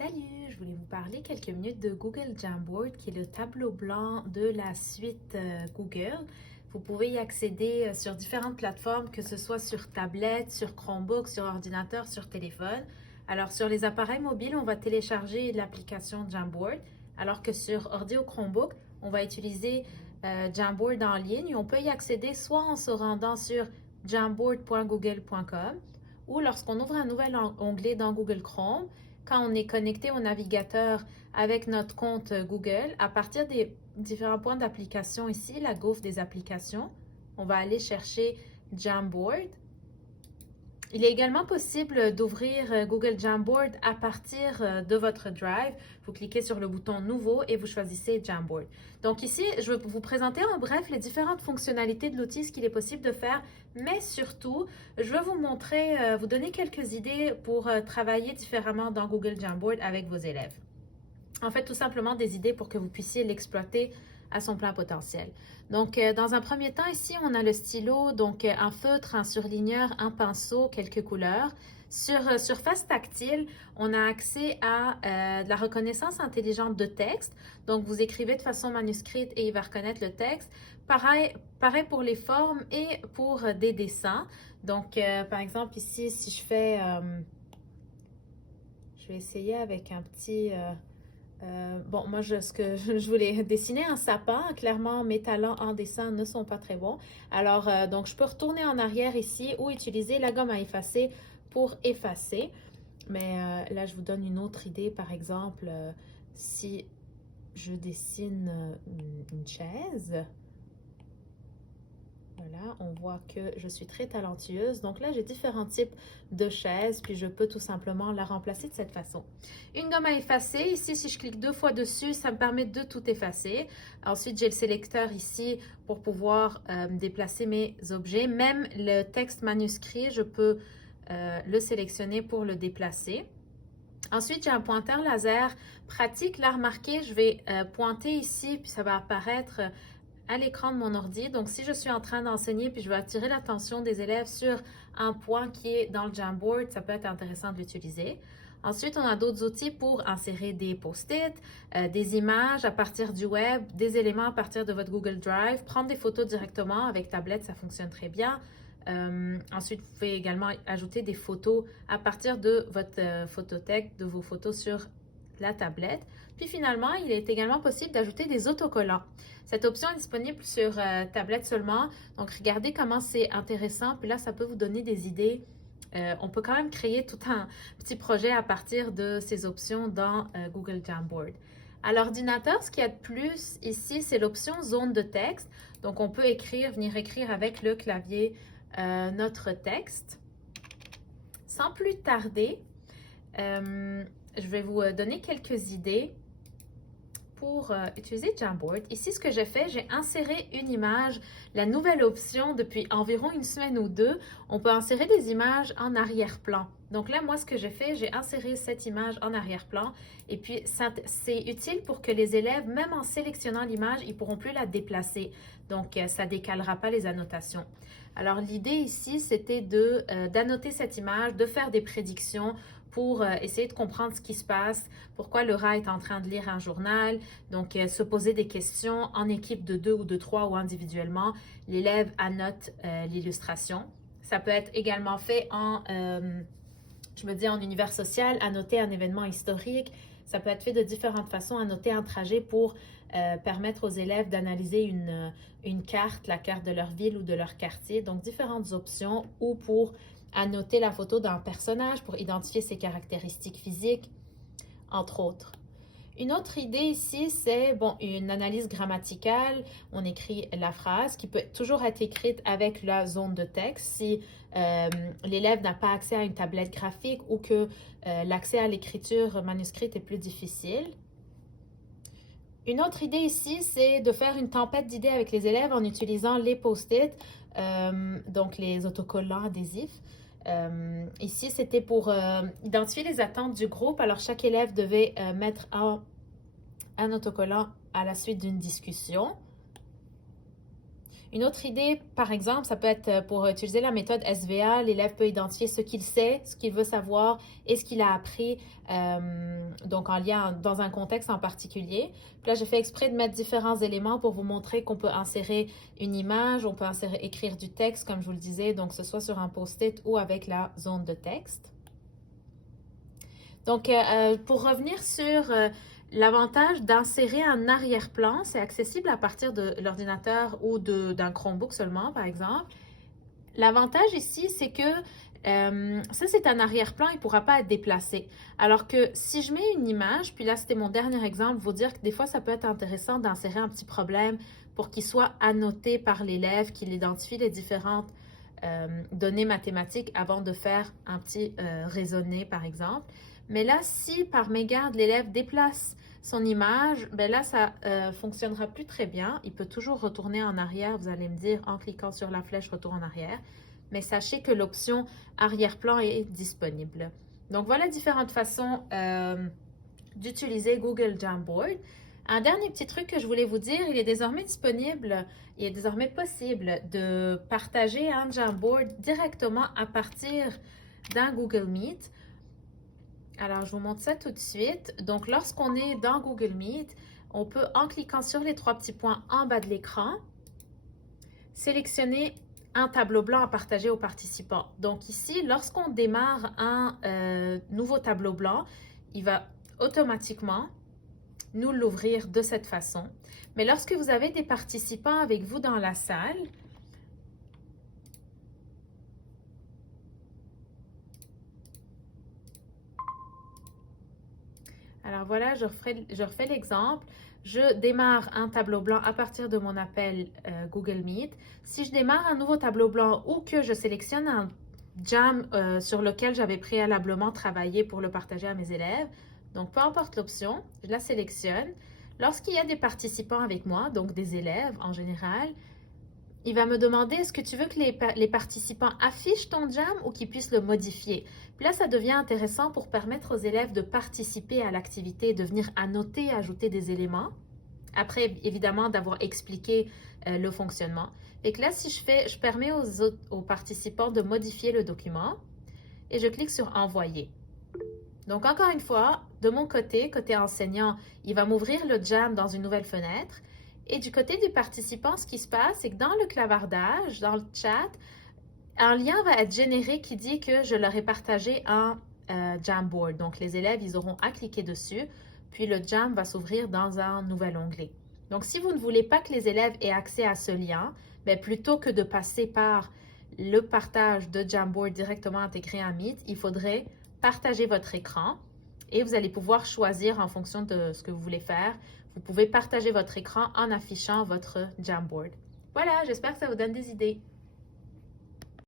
Salut, je voulais vous parler quelques minutes de Google Jamboard, qui est le tableau blanc de la suite Google. Vous pouvez y accéder sur différentes plateformes, que ce soit sur tablette, sur Chromebook, sur ordinateur, sur téléphone. Alors, sur les appareils mobiles, on va télécharger l'application Jamboard, alors que sur ordi ou Chromebook, on va utiliser Jamboard en ligne. On peut y accéder soit en se rendant sur jamboard.google.com ou lorsqu'on ouvre un nouvel onglet dans Google Chrome, quand on est connecté au navigateur avec notre compte Google, à partir des différents points d'application ici, la gauche des applications, on va aller chercher Jamboard. Il est également possible d'ouvrir Google Jamboard à partir de votre Drive. Vous cliquez sur le bouton Nouveau et vous choisissez Jamboard. Donc ici, je vais vous présenter en bref les différentes fonctionnalités de l'outil, ce qu'il est possible de faire, mais surtout, je vais vous montrer, vous donner quelques idées pour travailler différemment dans Google Jamboard avec vos élèves. En fait, tout simplement des idées pour que vous puissiez l'exploiter à son plein potentiel. Donc, dans un premier temps, ici, on a le stylo, donc un feutre, un surligneur, un pinceau, quelques couleurs. Sur surface tactile, on a accès à de la reconnaissance intelligente de texte. Donc, vous écrivez de façon manuscrite et il va reconnaître le texte. Pareil pour les formes et pour des dessins. Donc, par exemple, ici, si je fais... je vais essayer avec un petit... bon, moi, ce que je voulais dessiner un sapin. Clairement, mes talents en dessin ne sont pas très bons. Alors, donc, je peux retourner en arrière ici ou utiliser la gomme à effacer pour effacer. Mais là, je vous donne une autre idée. Par exemple, si je dessine une chaise, voilà, on voit que je suis très talentueuse. Donc là, j'ai différents types de chaises, puis je peux tout simplement la remplacer de cette façon. Une gomme à effacer. Ici, si je clique 2 fois dessus, ça me permet de tout effacer. Ensuite, j'ai le sélecteur ici pour pouvoir déplacer mes objets. Même le texte manuscrit, je peux le sélectionner pour le déplacer. Ensuite, j'ai un pointeur laser pratique. Là, remarquez, je vais pointer ici, puis ça va apparaître à l'écran de mon ordi. Donc, si je suis en train d'enseigner puis je veux attirer l'attention des élèves sur un point qui est dans le Jamboard, ça peut être intéressant de l'utiliser. Ensuite, on a d'autres outils pour insérer des post-it, des images à partir du web, des éléments à partir de votre Google Drive, prendre des photos directement avec tablette, ça fonctionne très bien. Ensuite, vous pouvez également ajouter des photos à partir de votre photothèque, de vos photos sur la tablette. Puis finalement, il est également possible d'ajouter des autocollants. Cette option est disponible sur tablette seulement. Donc, regardez comment c'est intéressant. Puis là, ça peut vous donner des idées. On peut quand même créer tout un petit projet à partir de ces options dans Google Jamboard. À l'ordinateur, ce qu'il y a de plus ici, c'est l'option zone de texte. Donc, on peut venir écrire avec le clavier notre texte. Sans plus tarder, je vais vous donner quelques idées pour utiliser Jamboard. Ici, ce que j'ai fait, j'ai inséré une image, la nouvelle option depuis environ une semaine ou deux. On peut insérer des images en arrière-plan. Donc là, moi, ce que j'ai fait, j'ai inséré cette image en arrière-plan et puis c'est utile pour que les élèves, même en sélectionnant l'image, ils ne pourront plus la déplacer. Donc, ça ne décalera pas les annotations. Alors, l'idée ici, c'était d'annoter cette image, de faire des prédictions pour essayer de comprendre ce qui se passe, pourquoi le rat est en train de lire un journal. Donc, se poser des questions en équipe de 2 ou de 3 ou individuellement. L'élève annote l'illustration. Ça peut être également fait en univers social, annoter un événement historique. Ça peut être fait de différentes façons, annoter un trajet pour permettre aux élèves d'analyser une carte, la carte de leur ville ou de leur quartier. Donc, différentes options ou pour annoter la photo d'un personnage pour identifier ses caractéristiques physiques, entre autres. Une autre idée ici, c'est une analyse grammaticale. On écrit la phrase qui peut toujours être écrite avec la zone de texte si l'élève n'a pas accès à une tablette graphique ou que l'accès à l'écriture manuscrite est plus difficile. Une autre idée ici, c'est de faire une tempête d'idées avec les élèves en utilisant les post-it, donc les autocollants adhésifs. Ici, c'était pour identifier les attentes du groupe. Alors, chaque élève devait mettre un autocollant à la suite d'une discussion. Une autre idée, par exemple, ça peut être pour utiliser la méthode SVA, l'élève peut identifier ce qu'il sait, ce qu'il veut savoir et ce qu'il a appris, donc en lien dans un contexte en particulier. Puis là, j'ai fait exprès de mettre différents éléments pour vous montrer qu'on peut insérer une image, on peut écrire du texte, comme je vous le disais, donc que ce soit sur un post-it ou avec la zone de texte. Donc, pour revenir sur l'avantage d'insérer un arrière-plan, c'est accessible à partir de l'ordinateur ou d'un Chromebook seulement, par exemple. L'avantage ici, c'est que ça, c'est un arrière-plan, il ne pourra pas être déplacé. Alors que si je mets une image, puis là, c'était mon dernier exemple, vous dire que des fois, ça peut être intéressant d'insérer un petit problème pour qu'il soit annoté par l'élève, qu'il identifie les différentes données mathématiques avant de faire un petit raisonné, par exemple. Mais là, si par mégarde, l'élève déplace son image, ben là, ça fonctionnera plus très bien. Il peut toujours retourner en arrière, vous allez me dire, en cliquant sur la flèche retour en arrière. Mais sachez que l'option arrière-plan est disponible. Donc, voilà différentes façons d'utiliser Google Jamboard. Un dernier petit truc que je voulais vous dire, il est désormais disponible, il est désormais possible de partager un Jamboard directement à partir d'un Google Meet. Alors, je vous montre ça tout de suite. Donc, lorsqu'on est dans Google Meet, on peut, en cliquant sur les trois petits points en bas de l'écran, sélectionner un tableau blanc à partager aux participants. Donc ici, lorsqu'on démarre un nouveau tableau blanc, il va automatiquement nous l'ouvrir de cette façon. Mais lorsque vous avez des participants avec vous dans la salle, alors voilà, je refais l'exemple. Je démarre un tableau blanc à partir de mon appel Google Meet. Si je démarre un nouveau tableau blanc ou que je sélectionne un Jam sur lequel j'avais préalablement travaillé pour le partager à mes élèves, donc peu importe l'option, je la sélectionne. Lorsqu'il y a des participants avec moi, donc des élèves en général, il va me demander est-ce que tu veux que les participants affichent ton Jam ou qu'ils puissent le modifier. Puis là, ça devient intéressant pour permettre aux élèves de participer à l'activité, de venir annoter, ajouter des éléments. Après, évidemment, d'avoir expliqué le fonctionnement. Et que là, si je permets aux participants de modifier le document et je clique sur Envoyer. Donc, encore une fois, de mon côté enseignant, il va m'ouvrir le Jam dans une nouvelle fenêtre. Et du côté des participants, ce qui se passe, c'est que dans le clavardage, dans le chat, un lien va être généré qui dit que je leur ai partagé un Jamboard. Donc, les élèves, ils auront à cliquer dessus, puis le Jam va s'ouvrir dans un nouvel onglet. Donc, si vous ne voulez pas que les élèves aient accès à ce lien, bien, plutôt que de passer par le partage de Jamboard directement intégré à Meet, il faudrait partager votre écran et vous allez pouvoir choisir en fonction de ce que vous voulez faire. Vous pouvez partager votre écran en affichant votre Jamboard. Voilà, j'espère que ça vous donne des idées.